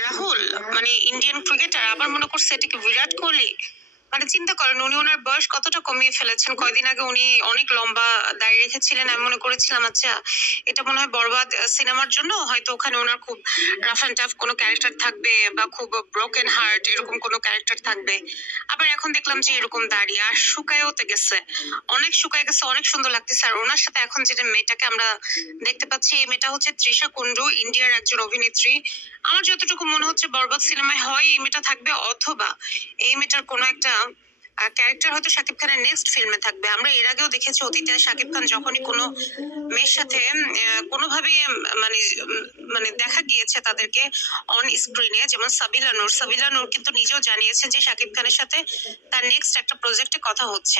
রাহুল মানে Indian cricketer, আবার মনে করছে এটা কি বিরাট কোহলি? মানে চিন্তা করেন, উনি ওনার বয়স কতটা কমিয়ে ফেলেছেন। কয়দিন আগে উনি অনেক লম্বা দাড়ি রেখেছিলেন, আমি মনে করেছিলাম আচ্ছা এটা মনে হয় বরবাদ সিনেমার জন্য হয়তো ওখানে ওনার খুব রাফ অ্যান্ড টাফ কোনো ক্যারেক্টার থাকবে বা খুব ব্রোকেন হার্ট এরকম কোনো ক্যারেক্টার থাকবে। আবার এখন দেখলাম যে এরকম দাড়ি আর শুকায়ও তো গেছে, অনেক শুকায় গেছে, অনেক সুন্দর লাগতেছে। আর ওনার সাথে এখন যেটা মেয়েটাকে আমরা দেখতে পাচ্ছি, এই মেয়েটা হচ্ছে তৃষা কুন্ডু, ইন্ডিয়ার একজন অভিনেত্রী। আমার যতটুকু মনে হচ্ছে বরবাদ সিনেমায় হয় এই মেয়েটা থাকবে, অথবা এই মেয়েটার কোনো একটা ক্যারেক্টার হয়তো শাকিব খানের নেক্সট ফিল্মে থাকবে। আমরা এর আগেও দেখেছি অতীতে শাকিব খান যখনই কোনো মেয়ের সাথে কোনোভাবে মানে মানে দেখা গিয়েছে তাদেরকে অন স্ক্রিনে, যেমন সাবিলা নূর কিন্তু নিজেও জানিয়েছে যে শাকিব খানের সাথে তার নেক্সট একটা প্রজেক্টে কথা হচ্ছে।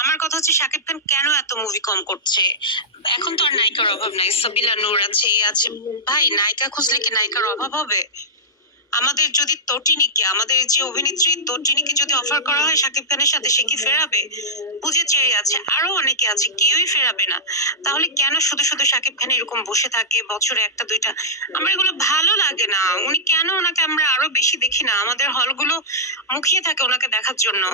আমার কথা হচ্ছে শাকিব খান কেন এত মুভি কম করছে? এখন তো আর নায়িকার অভাব নাই, সাবিলা নূর আছে, এই আছে। ভাই নায়িকা খুঁজলে কি নায়িকার অভাব হবে? আমাদের যদি তটিনীকে, আমাদের যে অভিনেত্রী তটিনীকে যদি অফার করা হয় শাকিব খানের সাথে, সে কি ফেরাবে? পূজা চেরি আছে, আরো অনেকে আছে, কেউই ফেরাবে না। তাহলে কেন শুধু শুধু শাকিব খান এরকম বসে থাকে বছরে একটা দুইটা? আমার এগুলো ভালো লাগে না। উনি কেন, ওনাকে আমরা আরো বেশি দেখি না? আমাদের হলগুলো মুখিয়ে থাকে ওনাকে দেখার জন্য।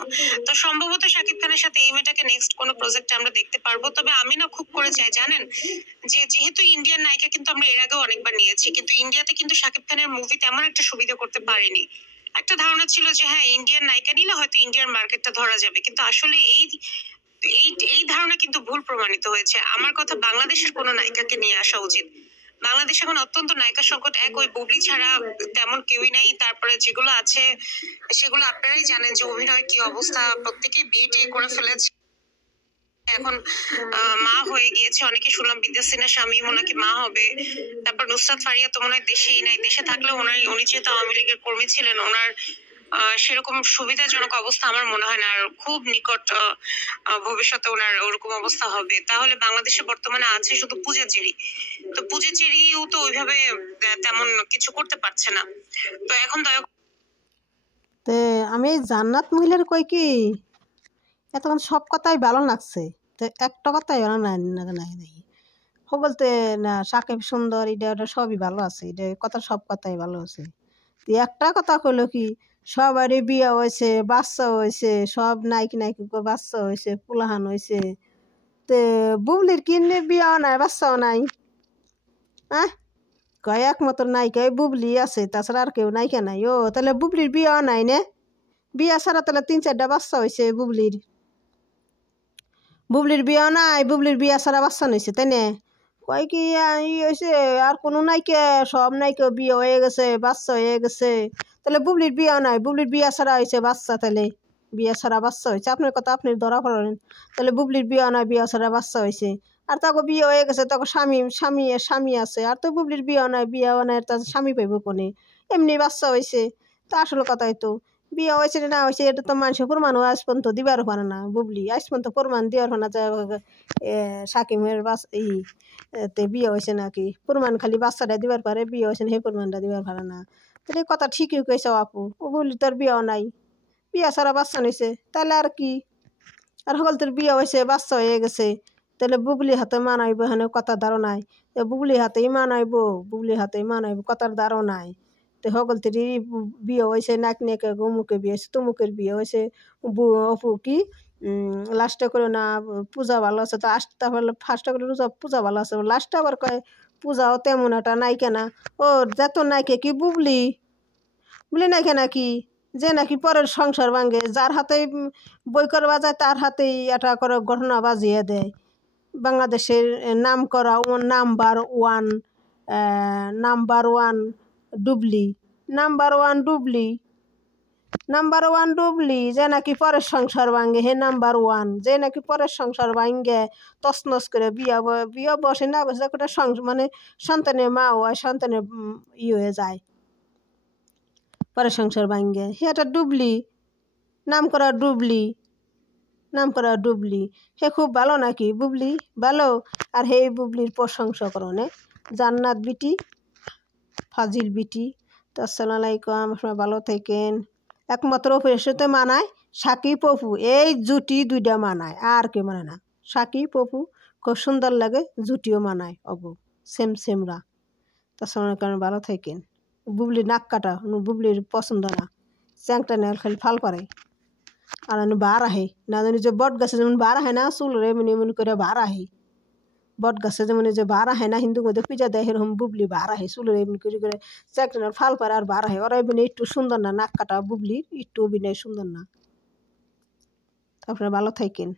তো সম্ভবত শাকিব খানের সাথে এই মেয়েটাকে নেক্সট কোনো প্রজেক্টে আমরা দেখতে পারবো। তবে আমি না খুব করে চাই জানেন, যে যেহেতু ইন্ডিয়ান নায়িকা কিন্তু আমরা এর আগেও অনেকবার নিয়েছি, কিন্তু ইন্ডিয়াতে কিন্তু শাকিব খানের মুভি তেমন একটা সুবিধা করতে পারেনি। একটা ধারণা ছিল যে হ্যাঁ ইন্ডিয়ান নায়িকা নিলে হয়তো ইন্ডিয়ান মার্কেটটা ধরা যাবে, কিন্তু আসলে এই এই এই ধারণা কিন্তু ভুল প্রমাণিত হয়েছে। আমার কথা, বাংলাদেশের কোনো নায়িকাকে নিয়ে আসা উচিত। বাংলাদেশ এখন অত্যন্ত নায়িকা সংকট, এক ওই বুবলি ছাড়া তেমন কেউই নাই। তারপরে যেগুলো আছে সেগুলো আপনারাই জানেন যে অভিনয়ের কি অবস্থা, প্রত্যেকেই বিয়ে টিয়ে করে ফেলেছে, এখন মা হয়ে গিয়েছে। অনেকে শুনলাম বিদ্যাসিনা স্বামী ওনাকে মা হবে। তারপর নুসরাত ফারিয়া তো মনে হয় দেশেই নাই, দেশে থাকলেও উনি যেহেতু আওয়ামী লীগের কর্মী ছিলেন, ওনার সেরকম সুবিধাজনক অবস্থা আমার মনে হয় না। আর খুব নিকট ভবিষ্যতে ওনার ওরকম অবস্থা হবে। তাহলে বাংলাদেশে বর্তমানে আছে শুধু পূজা চেরি। তো পূজা চেরিও তো ওইভাবে তেমন কিছু করতে পারছে না। তো এখন দয়া তে আমি জান্নাত মহিলার কই কি এতক্ষণ সব কথাই ভালো লাগছে, তো একটা কথাই ভালো নাই নাই নাই বলতে না সাকিব সুন্দর, এটা ওটা সবই ভালো আছে, এটা কথা সব কথাই ভালো আছে। তো একটা কথা কইলো কি সবারই বিয়ে হয়েছে, বাচ্চা হয়েছে, সব নায়ক নায়িক বাচ্চা হয়েছে, পুলাহান হয়েছে, তে বুবলির কিনে বিয়েও নাই বাচ্চাও নাই। হ্যাঁ কয় একমাত্র নায়িকা ওই বুবলি আছে, তাছাড়া আর কেউ নায়িকা নাই। ও তাহলে বুবলির বিয়েও নাই নে? বিয়া ছাড়া তাহলে 3-4টা বাচ্চা হয়েছে বুবলির বিয়া নাই, বুবলির বিয়া ছাড়া বাচ্চা নইছে, তাই না? কয় কি হয়েছে আর কোনো নাইকে, সব নাইকে বিয়ে হয়ে গেছে, বাচ্চা হয়ে গেছে, তাহলে বুবলির বিয়া নাই, বুবলির বিয়া ছাড়া হয়েছে বাচ্চা, তাহলে বিয়া ছাড়া বাচ্চা হয়েছে। আপনার কথা আপনি ধরা পড়লেন, তাহলে বুবলির বিয়া নাই, বিয়া ছাড়া বাচ্চা হয়েছে। আর তাকে বিয়ে হয়ে গেছে, তখন স্বামী আছে, আর তো বুবলির বিয়া নাই, বিয়া নাই, তার স্বামী পাইব কোনে? এমনি বাচ্চা হয়েছে। তো আসলে কথাই তো বিয়ে হয়েছে না হয়েছে এটা তো মানুষের প্রমাণও আজ পর্যন্ত দিবার পারে না। বুবলি আজ পর্যন্ত প্রমাণ দেওয়ার পারে না যে সাকিমের তে বিয়ে হয়েছে নাকি, প্রমাণ খালি বাচ্চাটা দিবার পারে, বিয়ে হয়েছে না সেই প্রমাণটা দিবার পারে না। তাহলে কথা ঠিকই কইছে আপু, ও বুবলি তোর বিয়েও নাই, বিয়া ছাড়া বাচ্চা নিছে, তাহলে আর কি? আর সকল তোর বিয়ে হয়েছে, বাচ্চা হয়ে গেছে, তাহলে বুবলি হাতে মানাইব, এখানে কথার ধারো নাই। বুবলি হাতেই মানাইব, বুবলি হাতেই মানাইব, কথার ধারো নাই। তো সকল তোরই বিয়ে হয়েছে, নাক নেকে অমুকে বিয়ে হয়েছে, তমুকের বিয়ে হয়েছে, অপু কি লাস্টে করে না পূজা ভালো আছে, তো তারপরে ফার্স্টে করে পূজা ভালো আছে, লাস্টে আবার কয় পূজাও তেমন একটা নাইকে না। ও যত নাইকে কি বুবলি নাইকে নাকি, যে নাকি পরের সংসার ভাঙে, যার হাতেই বই করবা যায় তার হাতেই এটা করে ঘটনা বাজিয়ে দেয়। বাংলাদেশের নাম্বার ওয়ান ডুবলি, নাম্বার ওয়ান ডুবলি, যে নাকি পরের সংসার ভাঙে, হে নাম্বার ওয়ান, যে নাকি পরের সংসার ভাঙ্গে তছনছ করে বিয়া বসে না বসে মানে সন্তানের মা হয়, সন্তানের হয়ে যায় পরের সংসার ভাঙ্গে, হে একটা ডুবলি, নাম করা ডুবলি। হে খুব ভালো নাকি বুবলি? ভালো। আর হে বুবলির প্রশংসা করনে জান্নাত বিটি, ফাজিল বিটি। তো আসসালামু আলাইকুম, আপনারা ভালো থাকেন। একমাত্র পেশাতে মানায় সাকিব অপু, এই জুটি দুইটা মানায়, আর কেউ মানে না। সাকিব অপু খুব সুন্দর লাগে, জুটিও মানায় অপু, সেমরা। তো আসসালামু আলাইকুম, ভালো থাকেন। বুবলির নাক কাটা বুবলির পছন্দ না চ্যাংটা নেল খালি ফাল পারে আর আমি বার আহে না জানি যে বট গাছে যেমন বার আহে না চুল রে এমনি এমনি করে বার আহে বট গাছে যেমন যে বার আহে না হিন্দু মধ্যে পূজা দেয় এরকম বুবলি বার আহে চুল রে এমনি করে চ্যাংটা নেল ফাল পারে আর বার আহে ওরা অভিনয় একটু সুন্দর না নাক কাটা বুবলির একটু অভিনয় সুন্দর না। আপনারা ভালো থাকেন।